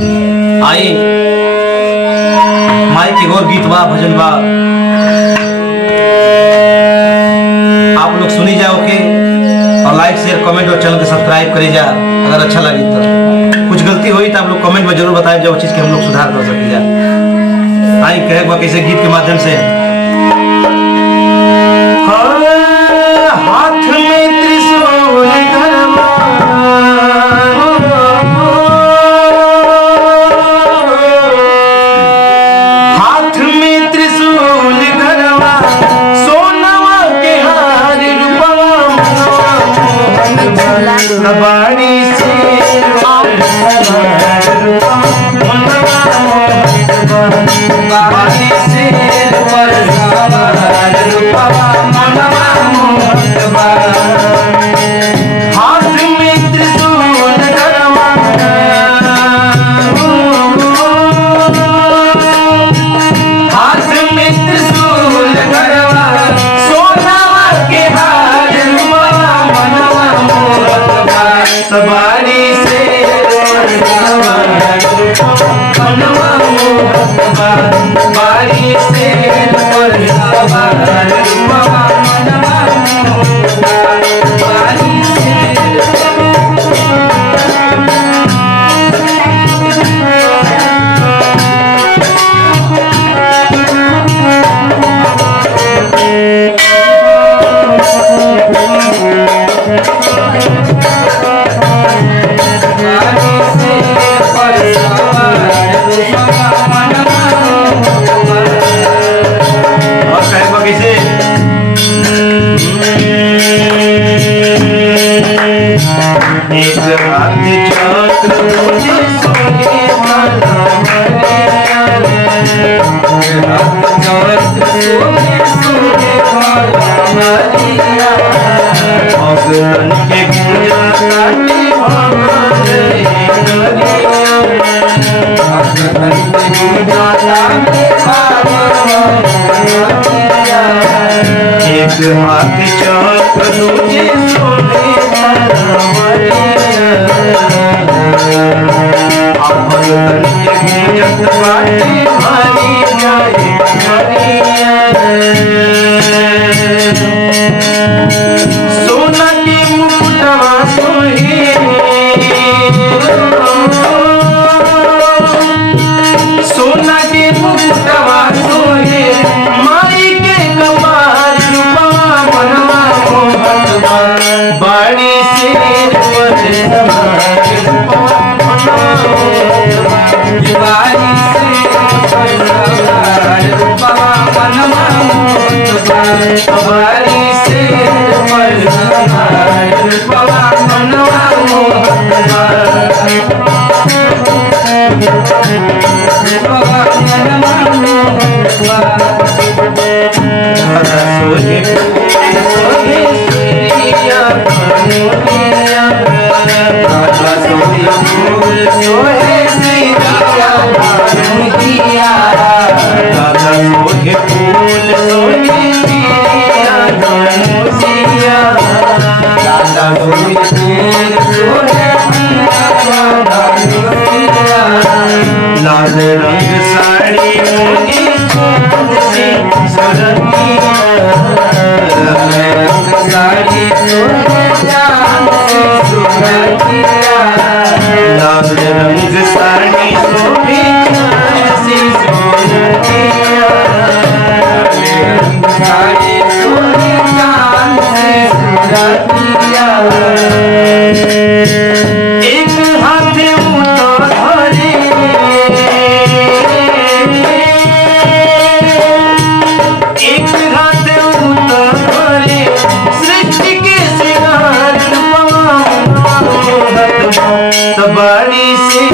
आई माई के गौर गीत बा भजन बा आप लोग सुनी जाओ के और लाइक शेयर कमेंट और चैनल को सब्सक्राइब करी जा। अगर अच्छा लगी तो कुछ गलती हुई तो आप लोग कमेंट में जरूर बताएं जो चीज के हम लोग सुधार कर सके जा। आई कहे बा कैसे गीत के माध्यम से हाथ में त्रिशूल धरवा हाथ में त्रिशूल धरवा सोनवा के हार रूपवा बाड़ी से बाड़ी से पर रूपवा मनवा हाथ में त्रिशूल धरवा हाथ में त्रिशूल धरवा सोनवा के हार रूपवा मनवा तबारी से मनवा बारी से एक हाथ चक्र तुझे सोने वाला हाथ चक्र सोने सोने वाला भगवान के पूजा काटे भगवान के पूजा काटे एक हाथ चक्र तुझे सोने सोना के मुकुटवा सोहे सोना के मुकुटवा सोहे माई के कपाल रूपवा मनवा मोहतवा बाड़ी से लाल रंग साड़ी लाल रंग साड़ी लाल रंग साड़ी एक हाथ एक हाथ उतारे सृष्टि के सिंगार तबाड़ी से